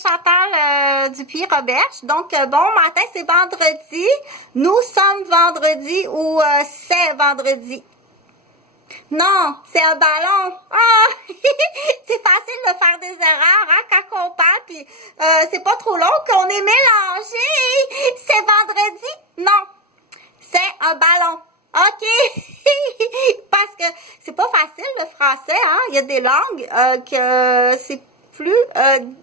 Chantal Dupuis-Roberge. Donc, bon matin, c'est vendredi. Nous sommes vendredi ou c'est vendredi. Non, c'est un ballon. Ah, c'est facile de faire des erreurs hein, quand on parle, puis c'est pas trop long qu'on est mélangé. C'est vendredi? Non, c'est un ballon. OK? Parce que c'est pas facile le français, hein? Il y a des langues que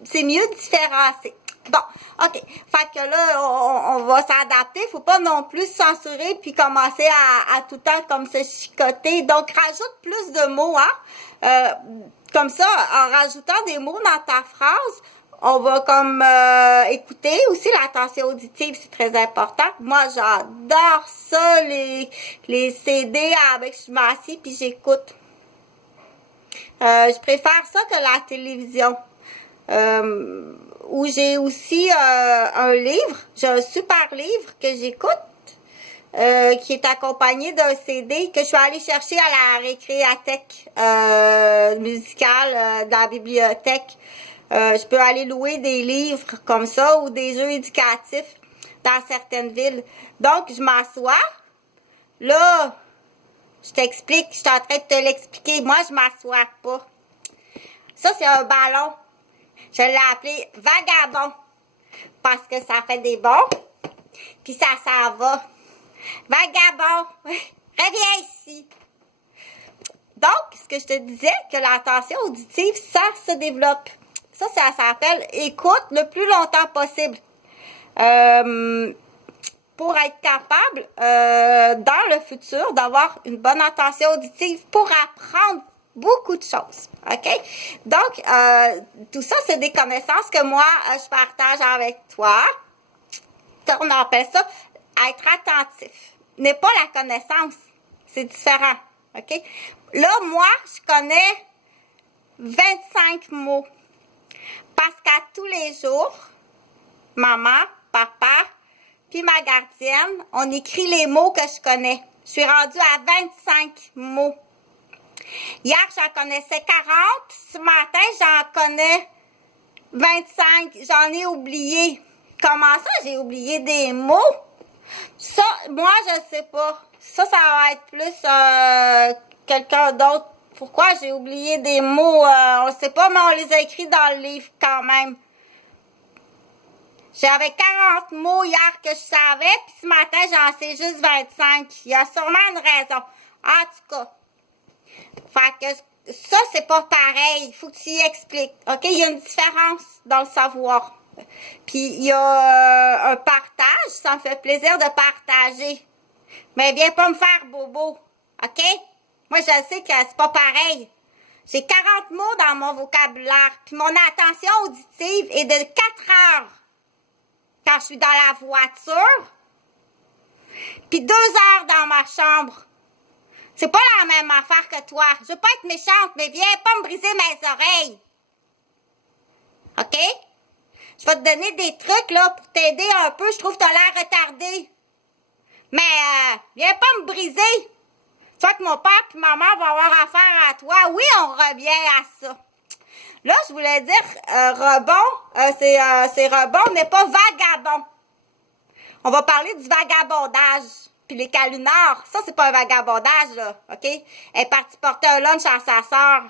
c'est mieux différencier. Bon, OK. Fait que là, on va s'adapter. Faut pas non plus censurer puis commencer à tout le temps comme se chicoter. Donc, rajoute plus de mots, hein? Comme ça, en rajoutant des mots dans ta phrase, on va comme écouter aussi l'attention auditive, c'est très important. Moi, j'adore ça, les CD avec je m'assieds puis j'écoute. Je préfère ça que la télévision. Où j'ai aussi un livre, j'ai un super livre que j'écoute, qui est accompagné d'un CD que je suis allée chercher à la récréathèque musicale de la bibliothèque. Je peux aller louer des livres comme ça ou des jeux éducatifs dans certaines villes. Donc, je m'assois. Là, je t'explique, je suis en train de te l'expliquer. Moi, je m'assois pas. Ça, c'est un ballon. Je l'ai appelé vagabond parce que ça fait des bons, puis ça s'en va. Vagabond, reviens ici. Donc, ce que je te disais, que l'attention auditive, ça se développe. Ça s'appelle écoute le plus longtemps possible. Pour être capable, dans le futur, d'avoir une bonne attention auditive pour apprendre beaucoup de choses, OK? Donc, tout ça, c'est des connaissances que moi, je partage avec toi. On appelle ça être attentif. N'est pas la connaissance. C'est différent, OK? Là, moi, je connais 25 mots. Parce qu'à tous les jours, maman, papa, puis ma gardienne, on écrit les mots que je connais. Je suis rendue à 25 mots. Hier, j'en connaissais 40. Ce matin, j'en connais 25. J'en ai oublié. Comment ça, j'ai oublié des mots? Ça, moi, je sais pas. Ça va être plus quelqu'un d'autre. Pourquoi j'ai oublié des mots? On ne sait pas, mais on les a écrits dans le livre quand même. J'avais 40 mots hier que je savais, puis ce matin, j'en sais juste 25. Il y a sûrement une raison. En tout cas. Fait que ça, c'est pas pareil. Il faut que tu y expliques. OK? Il y a une différence dans le savoir. Puis, il y a un partage. Ça me fait plaisir de partager. Mais viens pas me faire bobo. OK? Moi, je sais que c'est pas pareil. J'ai 40 mots dans mon vocabulaire. Puis, mon attention auditive est de 4 heures quand je suis dans la voiture. Puis, 2 heures dans ma chambre. C'est pas la même affaire que toi. Je veux pas être méchante, mais viens pas me briser mes oreilles. OK? Je vais te donner des trucs, là, pour t'aider un peu. Je trouve que t'as l'air retardé. Mais, viens pas me briser. Tu vois que mon père et maman vont avoir affaire à toi. Oui, on revient à ça. Là, je voulais dire, rebond, c'est rebond, mais pas vagabond. On va parler du vagabondage. Puis les calunards, ça, c'est pas un vagabondage, là, OK? Elle est partie porter un lunch à sa sœur.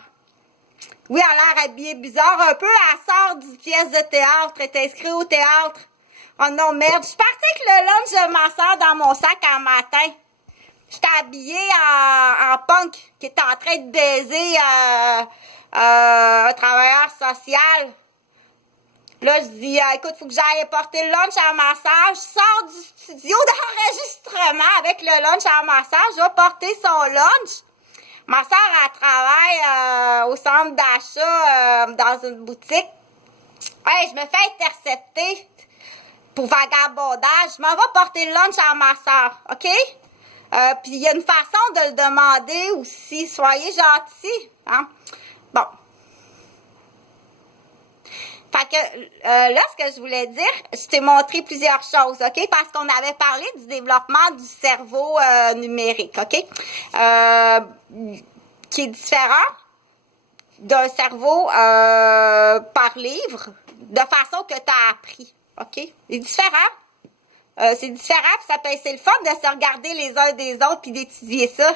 Oui, elle a l'air habillée bizarre un peu. Elle sort d'une pièce de théâtre. Elle est inscrite au théâtre. Oh non, merde. Je suis partie avec le lunch de ma sœur dans mon sac un matin. J'étais habillée en punk qui était en train de baiser un travailleur social. Là, je dis, écoute, faut que j'aille porter le lunch à ma sœur. Je sors du studio d'enregistrement avec le lunch à ma sœur. Je vais porter son lunch. Ma sœur, elle travaille au centre d'achat dans une boutique. Hey, je me fais intercepter pour vagabondage. Je m'en vais porter le lunch à ma sœur, OK? Puis il y a une façon de le demander aussi. Soyez gentils, hein? Bon. Fait que là, ce que je voulais dire, je t'ai montré plusieurs choses, OK? Parce qu'on avait parlé du développement du cerveau numérique, OK? Qui est différent d'un cerveau par livre, de façon que tu as appris. OK? C'est différent. C'est différent, puis c'est le fun de se regarder les uns des autres puis d'étudier ça.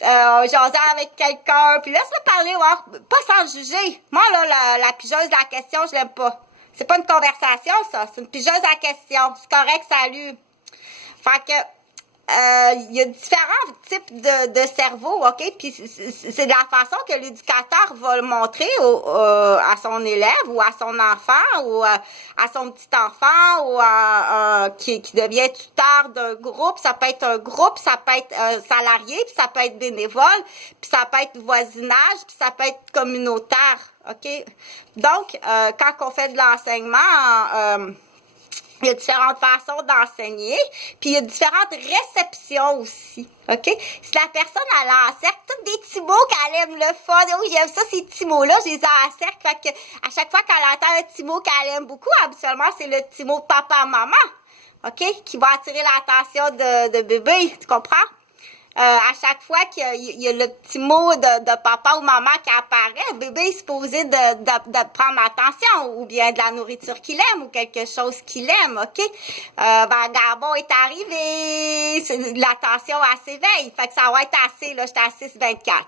Jaser avec quelqu'un, puis laisse-le parler, ouais, pas sans juger. Moi, là, la pigeuse de la question, je l'aime pas. C'est pas une conversation, ça. C'est une pigeuse à la question. C'est correct, salut. Fait que, il y a différents types de cerveau, OK? Puis c'est de la façon que l'éducateur va le montrer à son élève ou à son enfant ou à son petit enfant ou qui devient tuteur d'un groupe. Ça peut être un groupe, ça peut être salarié, puis ça peut être bénévole, puis ça peut être voisinage, puis ça peut être communautaire, OK? Donc, quand on fait de l'enseignement... il y a différentes façons d'enseigner, puis il y a différentes réceptions aussi, OK? Si la personne, elle encercle tous des petits mots qu'elle aime le fun, oh, j'aime ça, ces petits mots-là, je les encercle, fait que à chaque fois qu'elle entend un petit mot qu'elle aime beaucoup, habituellement, c'est le petit mot de papa, maman, OK? Qui va attirer l'attention de bébé, tu comprends? À chaque fois qu'il y a le petit mot de papa ou maman qui apparaît, le bébé est supposé de prendre attention, ou bien de la nourriture qu'il aime, ou quelque chose qu'il aime, OK? Gabon est arrivé, l'attention, elle s'éveille, fait que ça va être assez, là, j'étais à 6,24.